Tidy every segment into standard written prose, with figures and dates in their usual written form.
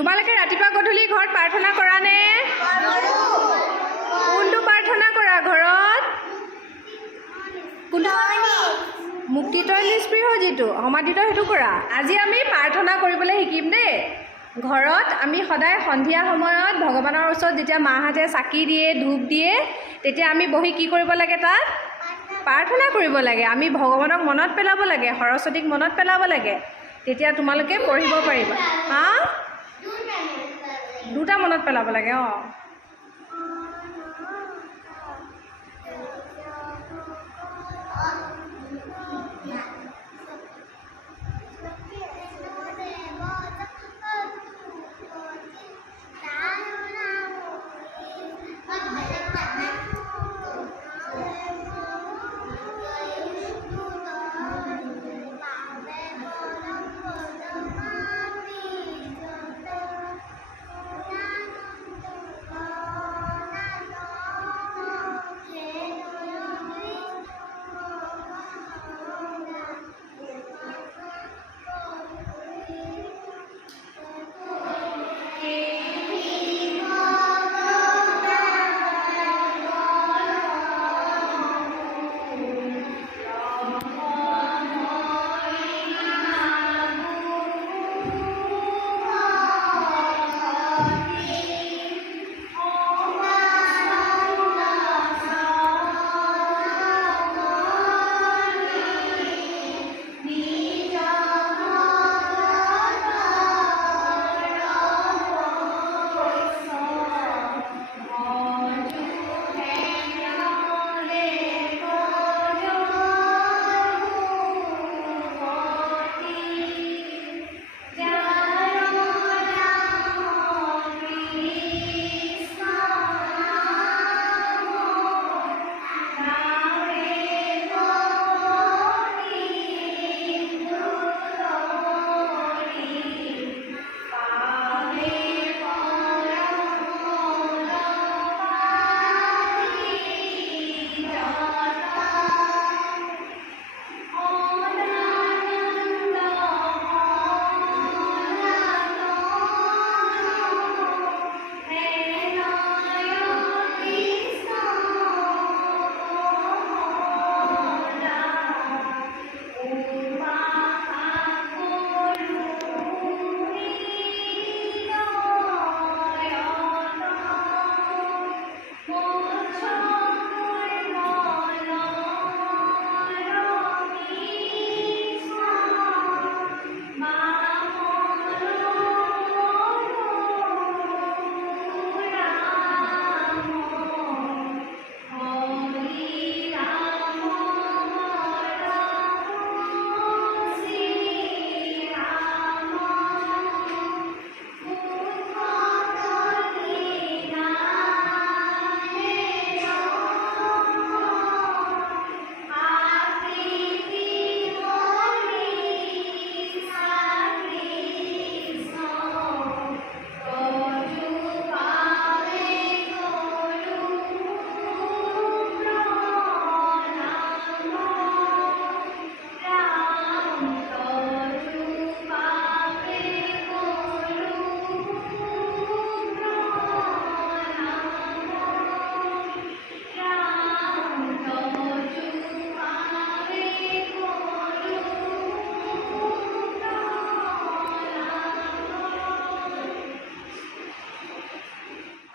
তোমালোকে ৰাতিপুৱা গধূলি ঘৰত প্ৰাৰ্থনা কৰা নে? কোনটো প্ৰাৰ্থনা কৰা ঘৰত? মুক্তিতৰ নিষ্পৃহ যিটো সমাধিত সেইটো কৰা। আজি আমি প্ৰাৰ্থনা কৰিবলৈ শিকিম দেই। ঘৰত আমি সদায় সন্ধিয়া সময়ত ভগৱানৰ ওচৰত যেতিয়া মাহঁতে চাকি দিয়ে ধূপ দিয়ে তেতিয়া আমি বহি কি কৰিব লাগে? তাত প্ৰাৰ্থনা কৰিব লাগে। আমি ভগৱানক মনত পেলাব লাগে, সৰস্বতীক মনত পেলাব লাগে, তেতিয়া তোমালোকে পঢ়িব পাৰিবা। হা? দুটা মনত পেলাব লাগে। অঁ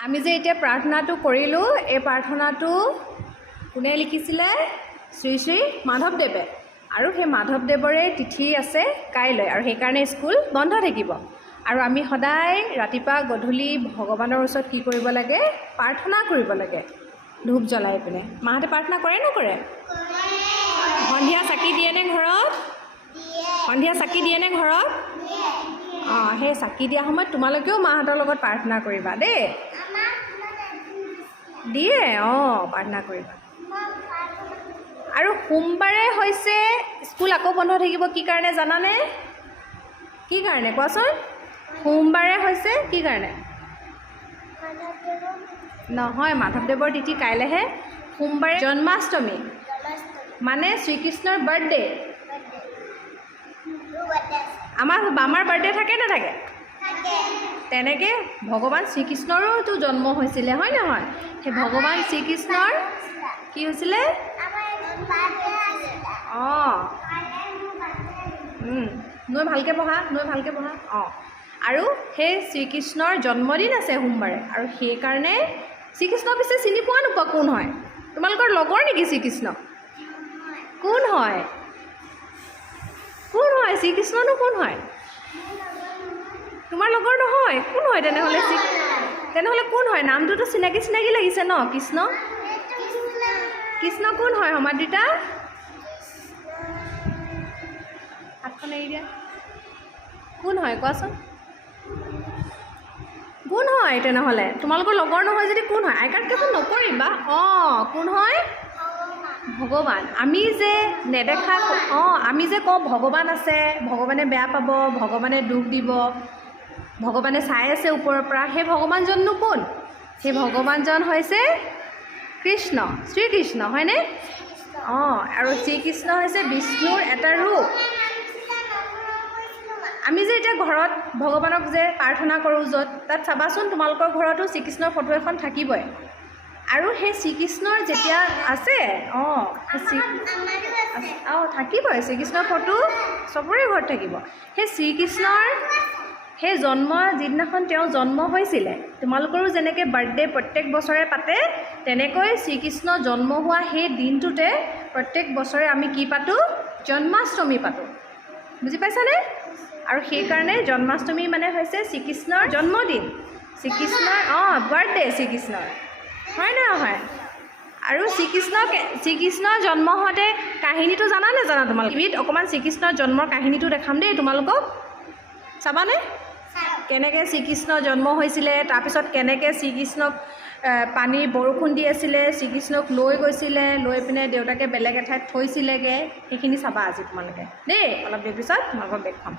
আমি যে এতিয়া প্ৰাৰ্থনাটো কৰিলোঁ, এই প্ৰাৰ্থনাটো কোনে লিখিছিলে? শ্ৰী শ্ৰী মাধৱদেৱে। আৰু সেই মাধৱদেৱৰে তিথি আছে কাইলৈ, আৰু সেইকাৰণে স্কুল বন্ধ থাকিব। আৰু আমি সদায় ৰাতিপুৱা গধূলি ভগৱানৰ ওচৰত কি কৰিব লাগে? প্ৰাৰ্থনা কৰিব লাগে ধূপ জ্বলাই পিনে। মাহঁতে প্ৰাৰ্থনা কৰে নকৰে? সন্ধিয়া চাকি দিয়েনে ঘৰত? সন্ধিয়া চাকি দিয়েনে ঘৰত? অঁ, সেই চাকি দিয়া সময়ত তোমালোকেও মাহঁতৰ লগত প্ৰাৰ্থনা কৰিবা দেই। দিয়ে? অঁ, প্ৰাৰ্থনা কৰিবা। আৰু সোমবাৰে হৈছে স্কুল আকৌ বন্ধ থাকিব। কি কাৰণে জানানে? কি কাৰণে কোৱাচোন? সোমবাৰে হৈছে কি কাৰণে? নহয়, মাধৱদেৱৰ তিথি কাইলৈহে। সোমবাৰে জন্মাষ্টমী, মানে শ্ৰীকৃষ্ণৰ বাৰ্থডে। আমাৰ বাৰ্থডে থাকে নাথাকে? কেনেকৈ ভগৱান শ্ৰীকৃষ্ণৰোতো জন্ম হৈছিলে হয় নহয় সেই ভগৱান শ্ৰীকৃষ্ণৰ কি হৈছিলে অঁ নৈ ভালকৈ পঢ়া অঁ আৰু সেই শ্ৰীকৃষ্ণৰ জন্মদিন আছে সোমবাৰে আৰু সেইকাৰণে শ্ৰীকৃষ্ণ পিছে চিনি পোৱা নোপোৱা কোন হয় তোমালোকৰ লগৰ নেকি শ্ৰীকৃষ্ণ কোন হয় শ্ৰীকৃষ্ণনো কোন হয় তোমাৰ লগৰ নহয় কোন হয় তেনেহ'লে কোন হয় নামটোতো চিনাকি লাগিছে ন কৃষ্ণ কোন হয় সমাদৃতা হাতখন এৰি দিয়া কোন হয় কোৱাচোন কোন হয় তেনেহ'লে তোমালোকৰ লগৰ নহয় যদি কোন হয় আই কাৰ্ড কেইখন নকৰিবা অঁ কোন হয় ভগৱান আমি যে নেদেখা আমি যে কওঁ ভগৱান আছে ভগৱানে বেয়া পাব ভগৱানে দুখ দিব ভগৱানে চাই আছে ওপৰৰ পৰা সেই ভগৱানজননো কোন সেই ভগৱানজন হৈছে কৃষ্ণ শ্ৰীকৃষ্ণ হয়নে অঁ আৰু শ্ৰীকৃষ্ণ হৈছে বিষ্ণুৰ এটা ৰূপ আমি যে এতিয়া ঘৰত ভগৱানক যে প্ৰাৰ্থনা কৰোঁ য'ত তাত চাবাচোন তোমালোকৰ ঘৰতো শ্ৰীকৃষ্ণৰ ফটো এখন থাকিবই আৰু সেই শ্ৰীকৃষ্ণৰ যেতিয়া আছে থাকিবই শ্ৰীকৃষ্ণৰ ফটো চবৰে ঘৰত থাকিব সেই শ্ৰীকৃষ্ণৰ সেই জন্ম যিদিনাখন তেওঁ জন্ম হৈছিলে তোমালোকৰো যেনেকৈ বাৰ্থডে প্ৰত্যেক বছৰে পাতে তেনেকৈ শ্ৰীকৃষ্ণ জন্ম হোৱা সেই দিনটোতে প্ৰত্যেক বছৰে আমি কি পাতোঁ জন্মাষ্টমী পাতোঁ বুজি পাইছানে আৰু সেইকাৰণে জন্মাষ্টমী মানে হৈছে শ্ৰীকৃষ্ণৰ জন্মদিন শ্ৰীকৃষ্ণৰ বাৰ্থডে শ্ৰীকৃষ্ণৰ হয় নহয় আৰু শ্ৰীকৃষ্ণৰ জন্ম হওঁতে কাহিনীটো জানা নাজানা তোমালোকে অকণমান শ্ৰীকৃষ্ণৰ জন্মৰ কাহিনীটো দেখাম দেই তোমালোকক চাবানে কেনেকৈ শ্ৰীকৃষ্ণ জন্ম হৈছিলে তাৰপিছত কেনেকৈ শ্ৰীকৃষ্ণক পানীৰ বৰষুণ দি আছিলে শ্ৰীকৃষ্ণক লৈ গৈছিলে লৈ পিনে দেউতাকে বেলেগ এঠাইত থৈছিলেগৈ সেইখিনি চাবা আজি তোমালোকে দেই অলপ দেৰি পিছত তোমালোকক দেখুৱাম